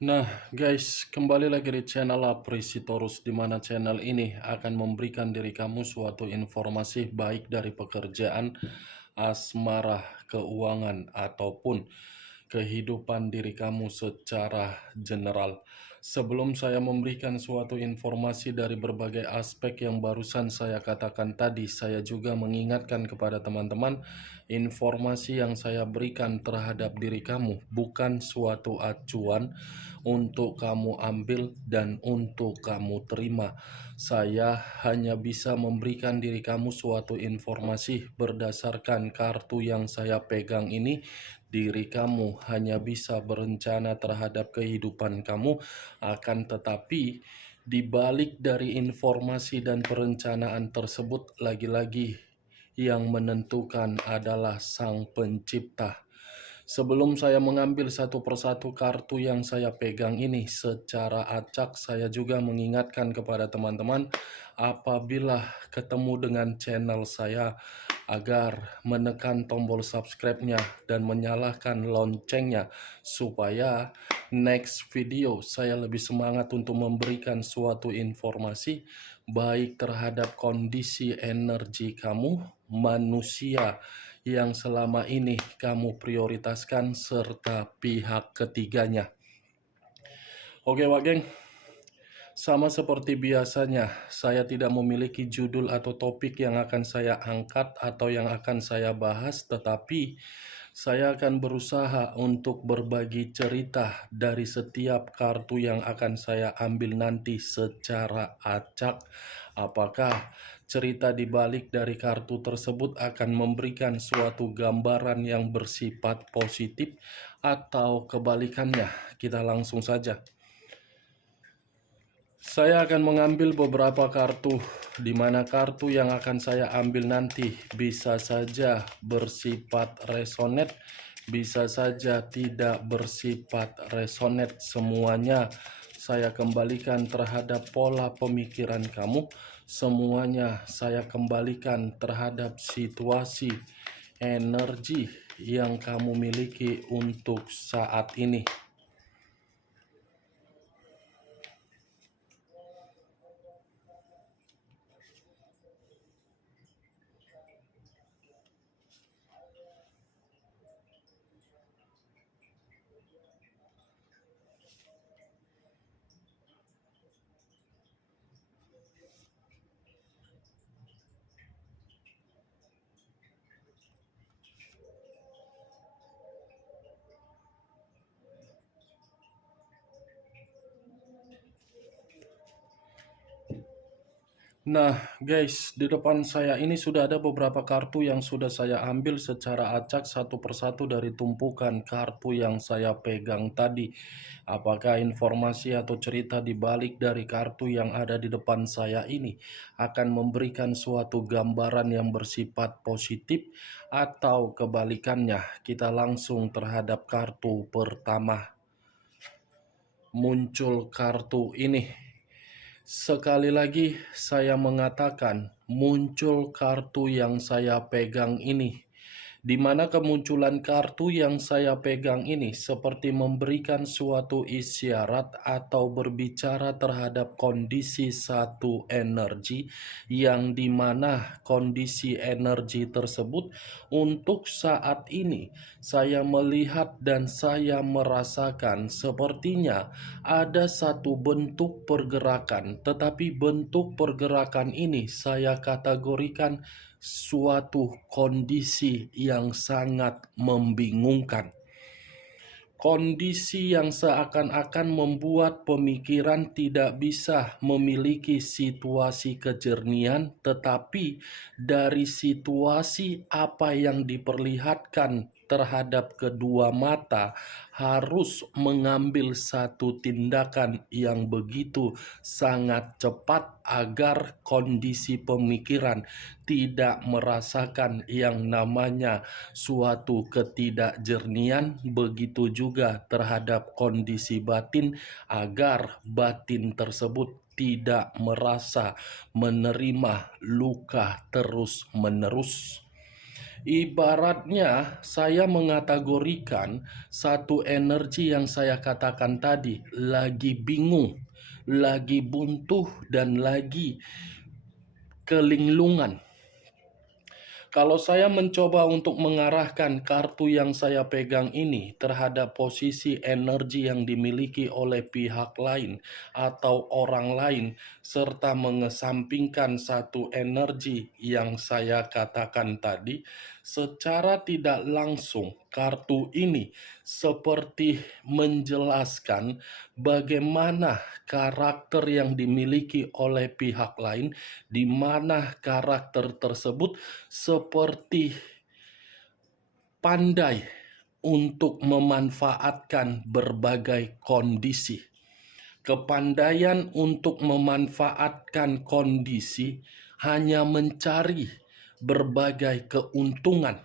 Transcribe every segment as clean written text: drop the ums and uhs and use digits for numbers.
Nah, guys, kembali lagi di channel Aprisitorus, di mana channel ini akan memberikan diri kamu suatu informasi baik dari pekerjaan, asmara, keuangan, ataupun kehidupan diri kamu secara general. Sebelum saya memberikan suatu informasi dari berbagai aspek yang barusan saya katakan tadi, saya juga mengingatkan kepada teman-teman, informasi yang saya berikan terhadap diri kamu bukan suatu acuan untuk kamu ambil dan untuk kamu terima. Saya hanya bisa memberikan diri kamu suatu informasi berdasarkan kartu yang saya pegang ini. Diri kamu hanya bisa berencana terhadap kehidupan kamu, akan tetapi di balik dari informasi dan perencanaan tersebut, lagi-lagi yang menentukan adalah Sang Pencipta. Sebelum saya mengambil satu persatu kartu yang saya pegang ini secara acak, saya juga mengingatkan kepada teman-teman apabila ketemu dengan channel saya agar menekan tombol subscribe-nya dan menyalakan loncengnya supaya next video saya lebih semangat untuk memberikan suatu informasi baik terhadap kondisi energi kamu, manusia yang selama ini kamu prioritaskan, serta pihak ketiganya. Oke, Wak Geng, sama seperti biasanya, saya tidak memiliki judul atau topik yang akan saya angkat atau yang akan saya bahas, tetapi saya akan berusaha untuk berbagi cerita dari setiap kartu yang akan saya ambil nanti secara acak. Apakah cerita di balik dari kartu tersebut akan memberikan suatu gambaran yang bersifat positif atau kebalikannya? Kita langsung saja. Saya akan mengambil beberapa kartu, di mana kartu yang akan saya ambil nanti bisa saja bersifat resonate, bisa saja tidak bersifat resonate. Semuanya saya kembalikan terhadap pola pemikiran kamu, semuanya saya kembalikan terhadap situasi energi yang kamu miliki untuk saat ini. Nah, guys, di depan saya ini sudah ada beberapa kartu yang sudah saya ambil secara acak satu persatu dari tumpukan kartu yang saya pegang tadi. Apakah informasi atau cerita di balik dari kartu yang ada di depan saya ini akan memberikan suatu gambaran yang bersifat positif atau kebalikannya? Kita langsung terhadap kartu pertama. Muncul kartu ini. Sekali lagi saya mengatakan, muncul kartu yang saya pegang ini, di mana kemunculan kartu yang saya pegang ini seperti memberikan suatu isyarat atau berbicara terhadap kondisi satu energi, yang dimana kondisi energi tersebut untuk saat ini saya melihat dan saya merasakan sepertinya ada satu bentuk pergerakan, tetapi bentuk pergerakan ini saya kategorikan suatu kondisi yang sangat membingungkan. Kondisi yang seakan-akan membuat pemikiran tidak bisa memiliki situasi kejernihan, tetapi dari situasi apa yang diperlihatkan terhadap kedua mata harus mengambil satu tindakan yang begitu sangat cepat agar kondisi pemikiran tidak merasakan yang namanya suatu ketidakjernihan, begitu juga terhadap kondisi batin agar batin tersebut tidak merasa menerima luka terus-menerus. Ibaratnya saya mengategorikan satu energi yang saya katakan tadi, lagi bingung, lagi buntu, dan lagi kelinglungan. Kalau saya mencoba untuk mengarahkan kartu yang saya pegang ini terhadap posisi energi yang dimiliki oleh pihak lain atau orang lain, serta mengesampingkan satu energi yang saya katakan tadi, secara tidak langsung kartu ini seperti menjelaskan bagaimana karakter yang dimiliki oleh pihak lain, di mana karakter tersebut seperti pandai untuk memanfaatkan berbagai kondisi. Kepandaian untuk memanfaatkan kondisi hanya mencari berbagai keuntungan.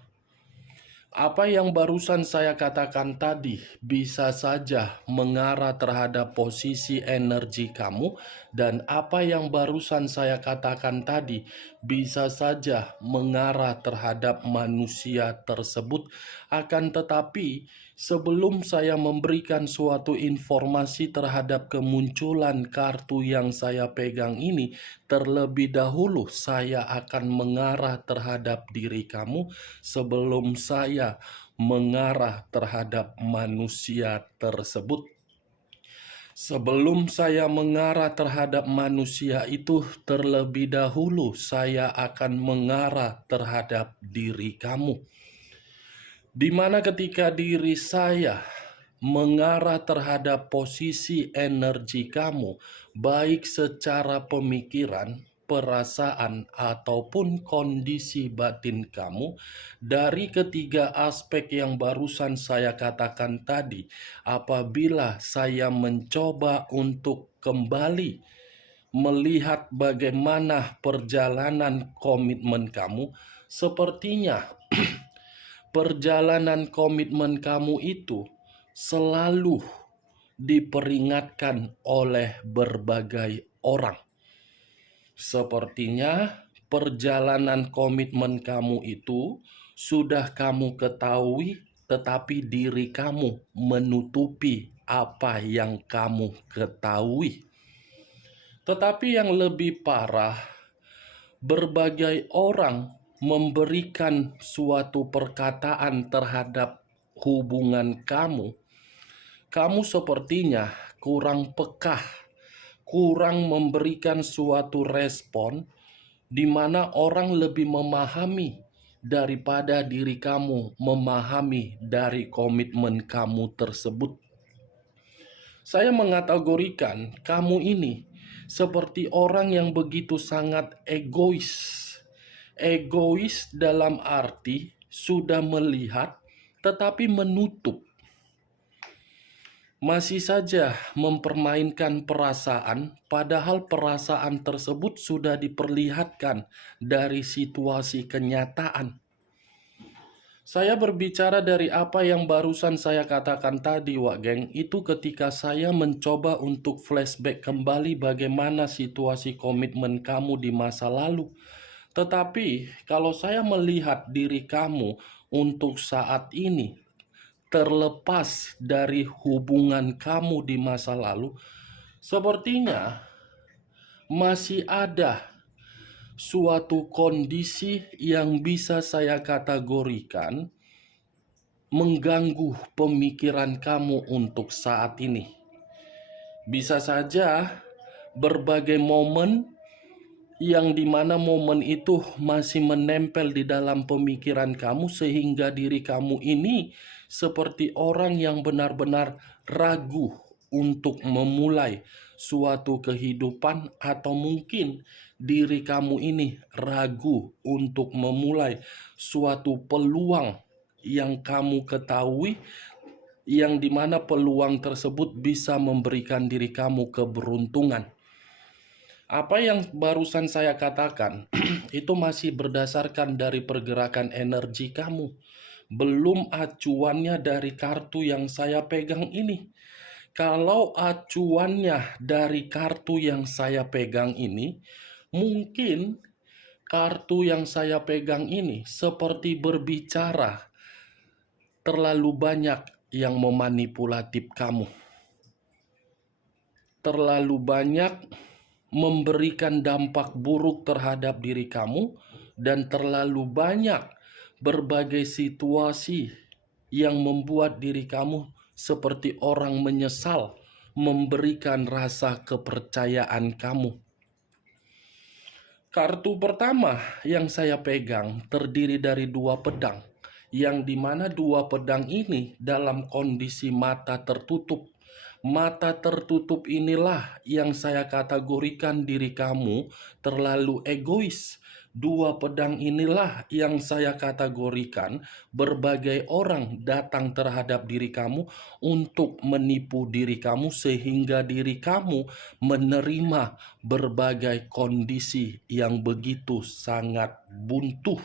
Apa yang barusan saya katakan tadi bisa saja mengarah terhadap posisi energi kamu, dan apa yang barusan saya katakan tadi bisa saja mengarah terhadap manusia tersebut. Akan tetapi, sebelum saya memberikan suatu informasi terhadap kemunculan kartu yang saya pegang ini, terlebih dahulu saya akan mengarah terhadap diri kamu sebelum saya mengarah terhadap manusia tersebut. Sebelum saya mengarah terhadap manusia itu, terlebih dahulu saya akan mengarah terhadap diri kamu. Di mana ketika diri saya mengarah terhadap posisi energi kamu, baik secara pemikiran, perasaan, ataupun kondisi batin kamu, dari ketiga aspek yang barusan saya katakan tadi, apabila saya mencoba untuk kembali melihat bagaimana perjalanan komitmen kamu, sepertinya perjalanan komitmen kamu itu selalu diperingatkan oleh berbagai orang. Sepertinya perjalanan komitmen kamu itu sudah kamu ketahui, tetapi diri kamu menutupi apa yang kamu ketahui. Tetapi yang lebih parah, berbagai orang memberikan suatu perkataan terhadap hubungan kamu. Kamu sepertinya kurang peka, kurang memberikan suatu respon, di mana orang lebih memahami daripada diri kamu memahami dari komitmen kamu tersebut. Saya mengategorikan kamu ini seperti orang yang begitu sangat egois. Egois dalam arti sudah melihat tetapi menutup. Masih saja mempermainkan perasaan, padahal perasaan tersebut sudah diperlihatkan dari situasi kenyataan. Saya berbicara dari apa yang barusan saya katakan tadi, Wak Geng, itu ketika saya mencoba untuk flashback kembali bagaimana situasi komitmen kamu di masa lalu. Tetapi kalau saya melihat diri kamu untuk saat ini, terlepas dari hubungan kamu di masa lalu, sepertinya masih ada suatu kondisi yang bisa saya kategorikan mengganggu pemikiran kamu untuk saat ini. Bisa saja berbagai momen yang dimana momen itu masih menempel di dalam pemikiran kamu, sehingga diri kamu ini seperti orang yang benar-benar ragu untuk memulai suatu kehidupan, atau mungkin diri kamu ini ragu untuk memulai suatu peluang yang kamu ketahui, yang dimana peluang tersebut bisa memberikan diri kamu keberuntungan. Apa yang barusan saya katakan itu masih berdasarkan dari pergerakan energi kamu, belum acuannya dari kartu yang saya pegang ini. Kalau acuannya dari kartu yang saya pegang ini, mungkin kartu yang saya pegang ini seperti berbicara, terlalu banyak yang memanipulatif kamu. Terlalu banyak memberikan dampak buruk terhadap diri kamu, dan terlalu banyak berbagai situasi yang membuat diri kamu seperti orang menyesal memberikan rasa kepercayaan kamu. Kartu pertama yang saya pegang terdiri dari 2 pedang, yang dimana 2 pedang ini dalam kondisi mata tertutup. Mata tertutup inilah yang saya kategorikan diri kamu terlalu egois. 2 pedang inilah yang saya kategorikan berbagai orang datang terhadap diri kamu untuk menipu diri kamu, sehingga diri kamu menerima berbagai kondisi yang begitu sangat buntu.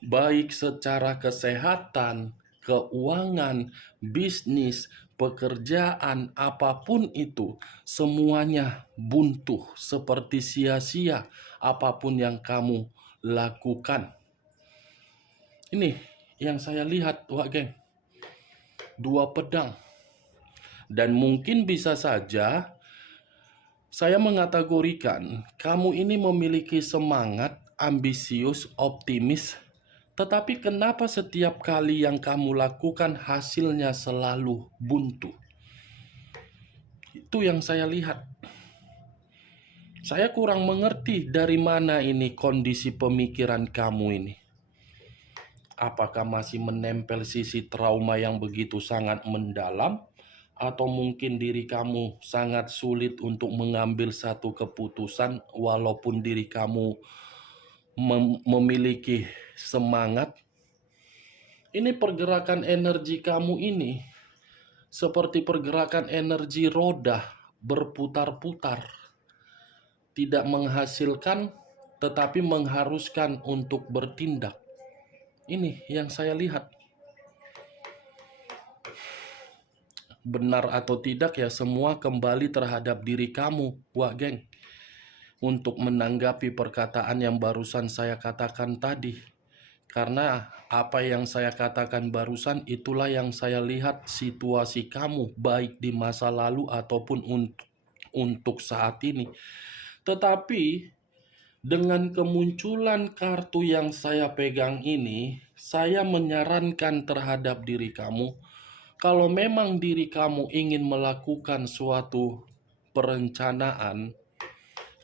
Baik secara kesehatan, keuangan, bisnis, pekerjaan, apapun itu, semuanya buntu, seperti sia-sia apapun yang kamu lakukan. Ini yang saya lihat, Wak Geng. 2 pedang. Dan mungkin bisa saja saya mengategorikan kamu ini memiliki semangat, ambisius, optimis, tetapi kenapa setiap kali yang kamu lakukan hasilnya selalu buntu? Itu yang saya lihat. Saya kurang mengerti dari mana ini kondisi pemikiran kamu ini. Apakah masih menempel sisi trauma yang begitu sangat mendalam? Atau mungkin diri kamu sangat sulit untuk mengambil satu keputusan walaupun diri kamu memiliki semangat? Ini pergerakan energi kamu ini seperti pergerakan energi roda berputar-putar, tidak menghasilkan tetapi mengharuskan untuk bertindak. Ini yang saya lihat. Benar atau tidak ya, semua kembali terhadap diri kamu, Wak Geng, untuk menanggapi perkataan yang barusan saya katakan tadi. Karena apa yang saya katakan barusan itulah yang saya lihat situasi kamu, baik di masa lalu ataupun untuk saat ini. Tetapi dengan kemunculan kartu yang saya pegang ini, saya menyarankan terhadap diri kamu, kalau memang diri kamu ingin melakukan suatu perencanaan,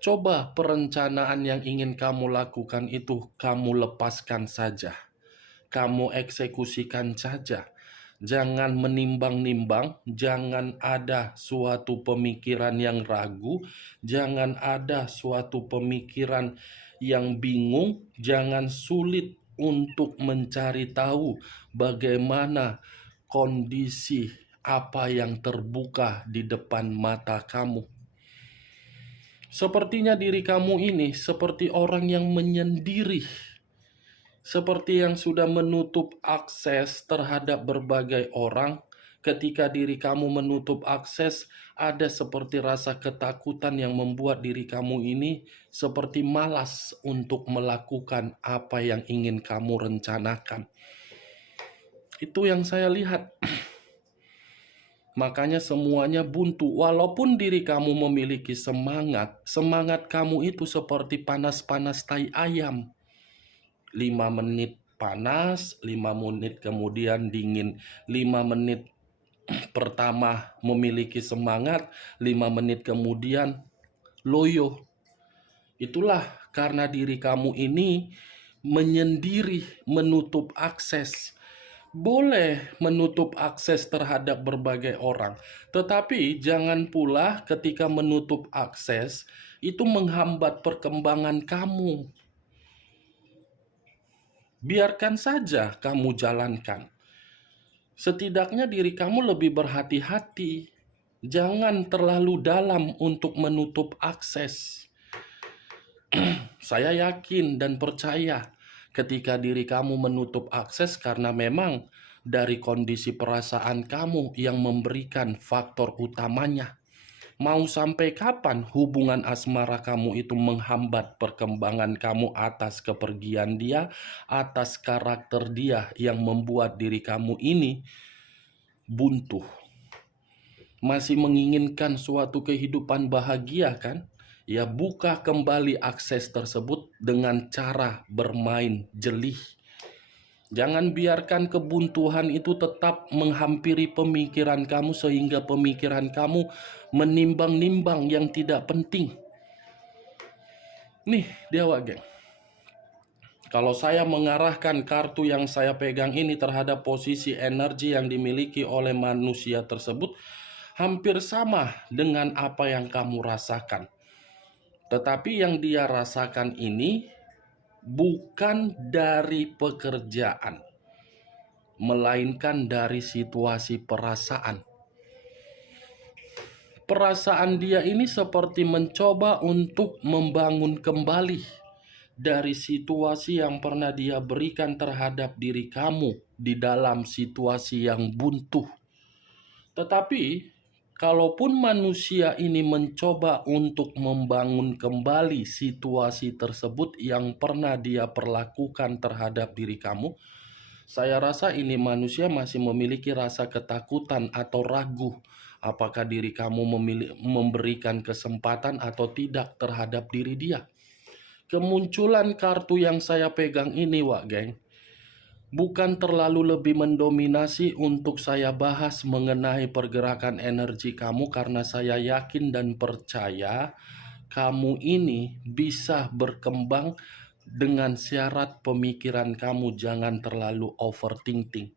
coba perencanaan yang ingin kamu lakukan itu kamu lepaskan saja. Kamu eksekusikan saja. Jangan menimbang-nimbang, jangan ada suatu pemikiran yang ragu, jangan ada suatu pemikiran yang bingung, jangan sulit untuk mencari tahu bagaimana kondisi apa yang terbuka di depan mata kamu. Sepertinya diri kamu ini seperti orang yang menyendiri, seperti yang sudah menutup akses terhadap berbagai orang. Ketika diri kamu menutup akses, ada seperti rasa ketakutan yang membuat diri kamu ini seperti malas untuk melakukan apa yang ingin kamu rencanakan. Itu yang saya lihat. Makanya semuanya buntu. Walaupun diri kamu memiliki semangat, semangat kamu itu seperti panas-panas tai ayam. 5 menit panas, 5 menit kemudian dingin. 5 menit pertama memiliki semangat, 5 menit kemudian loyo. Itulah karena diri kamu ini menyendiri, menutup akses. Boleh menutup akses terhadap berbagai orang, tetapi jangan pula ketika menutup akses itu menghambat perkembangan kamu. Biarkan saja kamu jalankan. Setidaknya diri kamu lebih berhati-hati. Jangan terlalu dalam untuk menutup akses. Saya yakin dan percaya ketika diri kamu menutup akses karena memang dari kondisi perasaan kamu yang memberikan faktor utamanya. Mau sampai kapan hubungan asmara kamu itu menghambat perkembangan kamu atas kepergian dia, atas karakter dia yang membuat diri kamu ini buntu? Masih menginginkan suatu kehidupan bahagia kan? Ya, buka kembali akses tersebut dengan cara bermain jelih. Jangan biarkan kebuntuan itu tetap menghampiri pemikiran kamu sehingga pemikiran kamu menimbang-nimbang yang tidak penting. Nih, Dewa Geng. Kalau saya mengarahkan kartu yang saya pegang ini terhadap posisi energi yang dimiliki oleh manusia tersebut, hampir sama dengan apa yang kamu rasakan. Tetapi yang dia rasakan ini bukan dari pekerjaan, melainkan dari situasi perasaan. Perasaan dia ini seperti mencoba untuk membangun kembali dari situasi yang pernah dia berikan terhadap diri kamu di dalam situasi yang buntu. Tetapi kalaupun manusia ini mencoba untuk membangun kembali situasi tersebut yang pernah dia perlakukan terhadap diri kamu, saya rasa ini manusia masih memiliki rasa ketakutan atau ragu apakah diri kamu memberikan kesempatan atau tidak terhadap diri dia. Kemunculan kartu yang saya pegang ini, Wak Geng, bukan terlalu lebih mendominasi untuk saya bahas mengenai pergerakan energi kamu, karena saya yakin dan percaya kamu ini bisa berkembang dengan syarat pemikiran kamu jangan terlalu overthinking.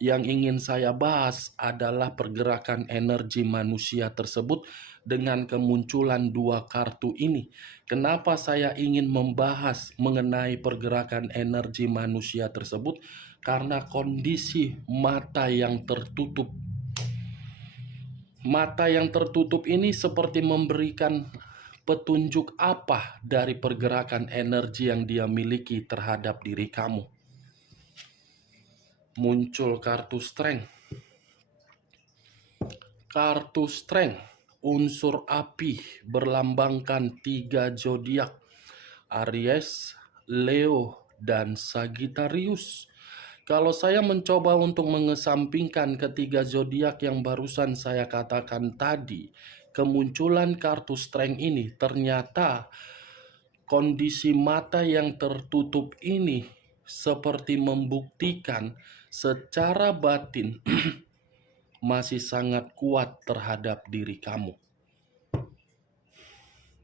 Yang ingin saya bahas adalah pergerakan energi manusia tersebut dengan kemunculan dua kartu ini. Kenapa saya ingin membahas mengenai pergerakan energi manusia tersebut? Karena kondisi mata yang tertutup. Mata yang tertutup ini seperti memberikan petunjuk apa dari pergerakan energi yang dia miliki terhadap diri kamu. Muncul kartu Strength. Kartu Strength, unsur api, berlambangkan 3 zodiak: Aries, Leo, dan Sagittarius. Kalau saya mencoba untuk mengesampingkan ketiga zodiak yang barusan saya katakan tadi, kemunculan kartu Strength ini ternyata kondisi mata yang tertutup ini seperti membuktikan secara batin masih sangat kuat terhadap diri kamu.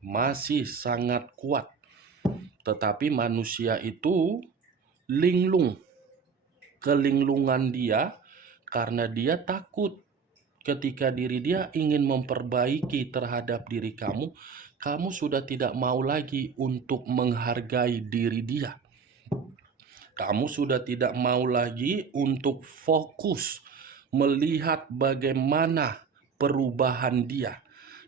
Masih sangat kuat. Tetapi manusia itu linglung. Kelinglungan dia karena dia takut ketika diri dia ingin memperbaiki terhadap diri kamu, kamu sudah tidak mau lagi untuk menghargai diri dia. Kamu sudah tidak mau lagi untuk fokus melihat bagaimana perubahan dia.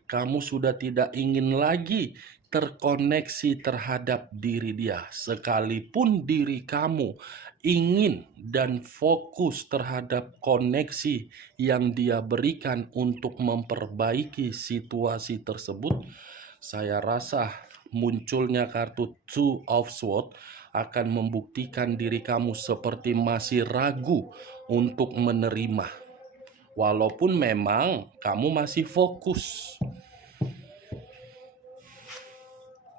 Kamu sudah tidak ingin lagi terkoneksi terhadap diri dia. Sekalipun diri kamu ingin dan fokus terhadap koneksi yang dia berikan untuk memperbaiki situasi tersebut, saya rasa munculnya kartu Two of Swords akan membuktikan diri kamu seperti masih ragu untuk menerima. Walaupun memang kamu masih fokus.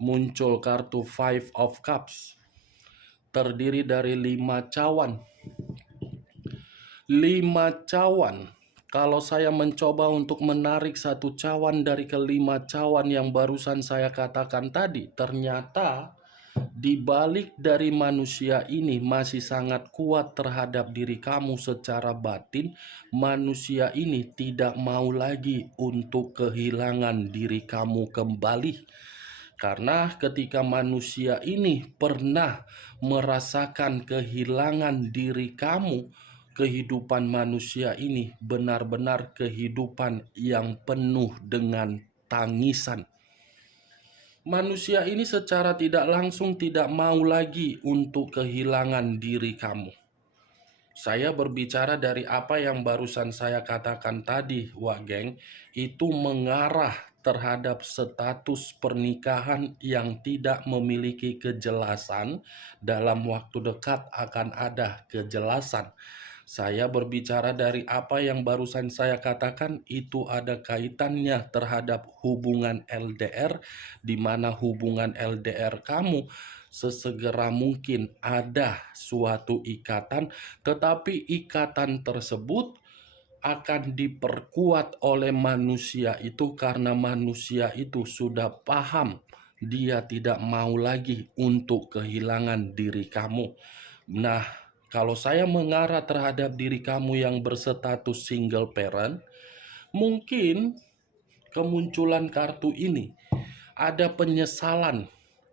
Muncul kartu Five of Cups, terdiri dari 5 cawan. 5 cawan. Kalau saya mencoba untuk menarik satu cawan dari kelima cawan yang barusan saya katakan tadi, ternyata di balik dari manusia ini masih sangat kuat terhadap diri kamu secara batin. Manusia ini tidak mau lagi untuk kehilangan diri kamu kembali. Karena ketika manusia ini pernah merasakan kehilangan diri kamu, kehidupan manusia ini benar-benar kehidupan yang penuh dengan tangisan. Manusia ini secara tidak langsung tidak mau lagi untuk kehilangan diri kamu. Saya berbicara dari apa yang barusan saya katakan tadi, Wak Geng, itu mengarah terhadap status pernikahan yang tidak memiliki kejelasan. Dalam waktu dekat akan ada kejelasan. Saya berbicara dari apa yang barusan saya katakan, itu ada kaitannya terhadap hubungan LDR, di mana hubungan LDR kamu sesegera mungkin ada suatu ikatan, tetapi ikatan tersebut akan diperkuat oleh manusia itu karena manusia itu sudah paham dia tidak mau lagi untuk kehilangan diri kamu. Nah, kalau saya mengarah terhadap diri kamu yang berstatus single parent, mungkin kemunculan kartu ini ada penyesalan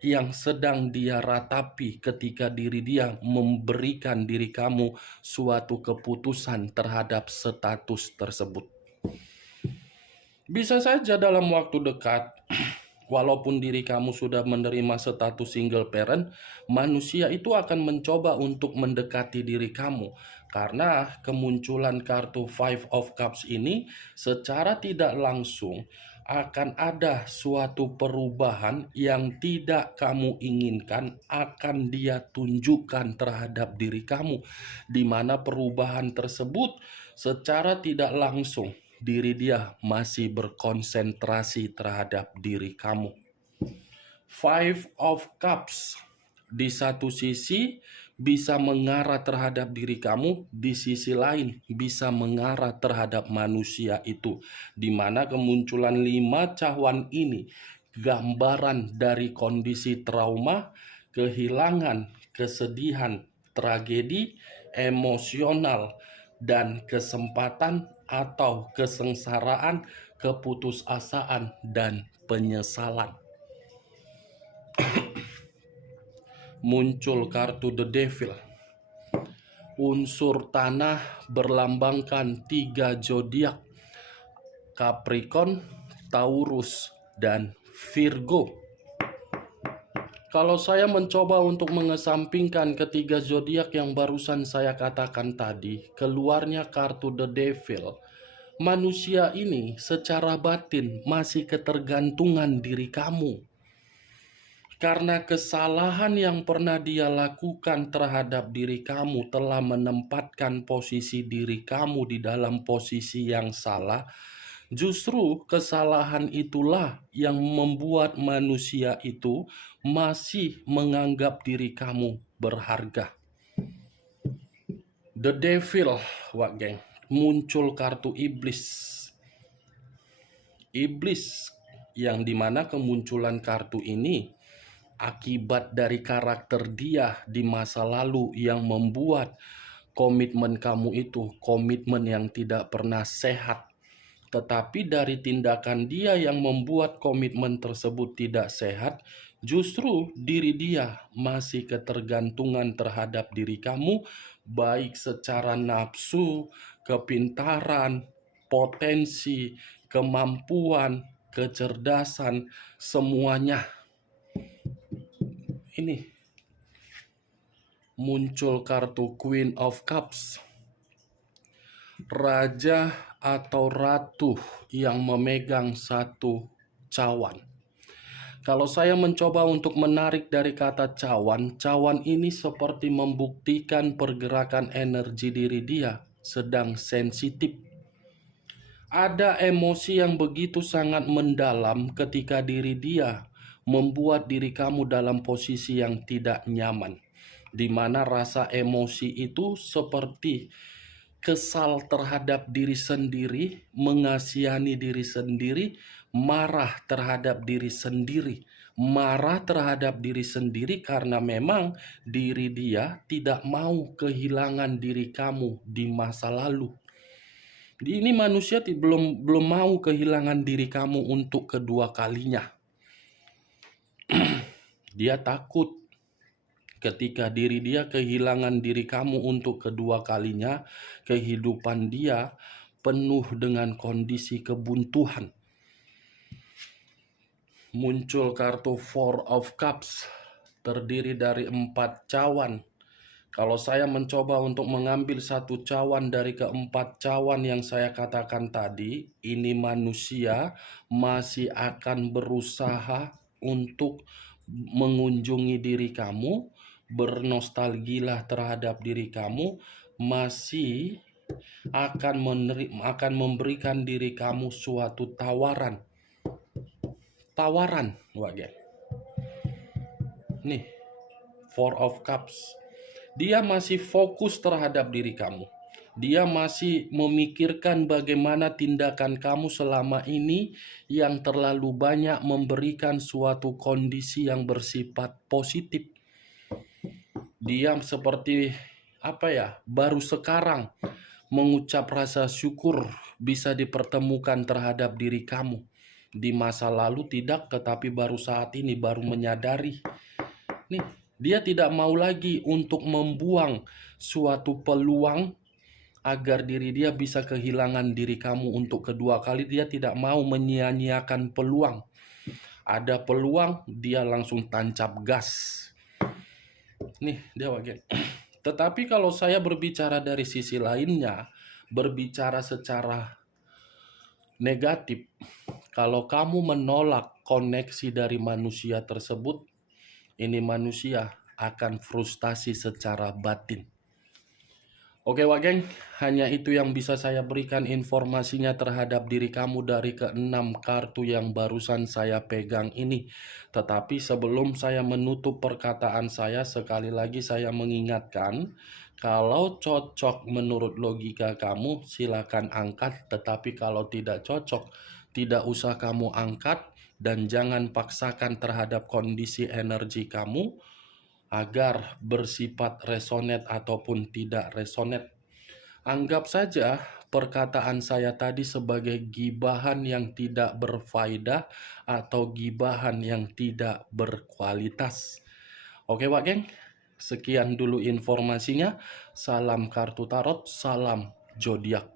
yang sedang dia ratapi ketika diri dia memberikan diri kamu suatu keputusan terhadap status tersebut. Bisa saja dalam waktu dekat, walaupun diri kamu sudah menerima status single parent, manusia itu akan mencoba untuk mendekati diri kamu. Karena kemunculan kartu Five of Cups ini secara tidak langsung akan ada suatu perubahan yang tidak kamu inginkan akan dia tunjukkan terhadap diri kamu, di mana perubahan tersebut secara tidak langsung diri dia masih berkonsentrasi terhadap diri kamu. Five of Cups di satu sisi bisa mengarah terhadap diri kamu, di sisi lain bisa mengarah terhadap manusia itu, di mana kemunculan 5 cawan ini gambaran dari kondisi trauma, kehilangan, kesedihan, tragedi, emosional, dan kesempatan atau kesengsaraan, keputusasaan, dan penyesalan. Muncul kartu The Devil. Unsur tanah berlambangkan 3 zodiak: Capricorn, Taurus, dan Virgo. Kalau saya mencoba untuk mengesampingkan ketiga zodiak yang barusan saya katakan tadi, keluarnya kartu The Devil. Manusia ini secara batin masih ketergantungan diri kamu. Karena kesalahan yang pernah dia lakukan terhadap diri kamu telah menempatkan posisi diri kamu di dalam posisi yang salah. Justru kesalahan itulah yang membuat manusia itu masih menganggap diri kamu berharga. The Devil, wak geng, muncul kartu iblis. Iblis yang dimana kemunculan kartu ini akibat dari karakter dia di masa lalu yang membuat komitmen kamu itu komitmen yang tidak pernah sehat. Tetapi dari tindakan dia yang membuat komitmen tersebut tidak sehat, justru diri dia masih ketergantungan terhadap diri kamu, baik secara nafsu, kepintaran, potensi, kemampuan, kecerdasan, semuanya. Ini muncul kartu Queen of Cups, raja atau ratu yang memegang satu cawan. Kalau saya mencoba untuk menarik dari kata cawan, cawan ini seperti membuktikan pergerakan energi diri dia sedang sensitif. Ada emosi yang begitu sangat mendalam ketika diri dia membuat diri kamu dalam posisi yang tidak nyaman, di mana rasa emosi itu seperti kesal terhadap diri sendiri, mengasihani diri sendiri, marah terhadap diri sendiri, marah terhadap diri sendiri karena memang diri dia tidak mau kehilangan diri kamu di masa lalu. Ini manusia belum mau kehilangan diri kamu untuk kedua kalinya. Dia takut ketika diri dia kehilangan diri kamu untuk kedua kalinya, kehidupan dia penuh dengan kondisi kebuntuan. Muncul kartu Four of Cups, terdiri dari 4 cawan. Kalau saya mencoba untuk mengambil satu cawan dari keempat cawan yang saya katakan tadi, ini manusia masih akan berusaha untuk mengunjungi diri kamu, bernostalgilah terhadap diri kamu, masih akan memberikan diri kamu suatu tawaran. Tawaran, Wage. Nih, Four of Cups. Dia masih fokus terhadap diri kamu. Dia masih memikirkan bagaimana tindakan kamu selama ini yang terlalu banyak memberikan suatu kondisi yang bersifat positif. Dia seperti baru sekarang mengucap rasa syukur bisa dipertemukan terhadap diri kamu. Di masa lalu tidak, tetapi baru saat ini baru menyadari. Nih, dia tidak mau lagi untuk membuang suatu peluang agar diri dia bisa kehilangan diri kamu untuk kedua kali. Dia tidak mau menyia-nyiakan peluang. Ada peluang, dia langsung tancap gas. Nih, dia bagian. Tetapi kalau saya berbicara dari sisi lainnya, berbicara secara negatif, kalau kamu menolak koneksi dari manusia tersebut, ini manusia akan frustasi secara batin. Oke Wak Geng, hanya itu yang bisa saya berikan informasinya terhadap diri kamu dari ke-6 kartu yang barusan saya pegang ini. Tetapi sebelum saya menutup perkataan saya, sekali lagi saya mengingatkan, kalau cocok menurut logika kamu, silakan angkat. Tetapi kalau tidak cocok, tidak usah kamu angkat. Dan jangan paksakan terhadap kondisi energi kamu agar bersifat resonate ataupun tidak resonate. Anggap saja perkataan saya tadi sebagai gibahan yang tidak berfaedah atau gibahan yang tidak berkualitas. Oke Wak Geng, sekian dulu informasinya. Salam kartu tarot, salam zodiak.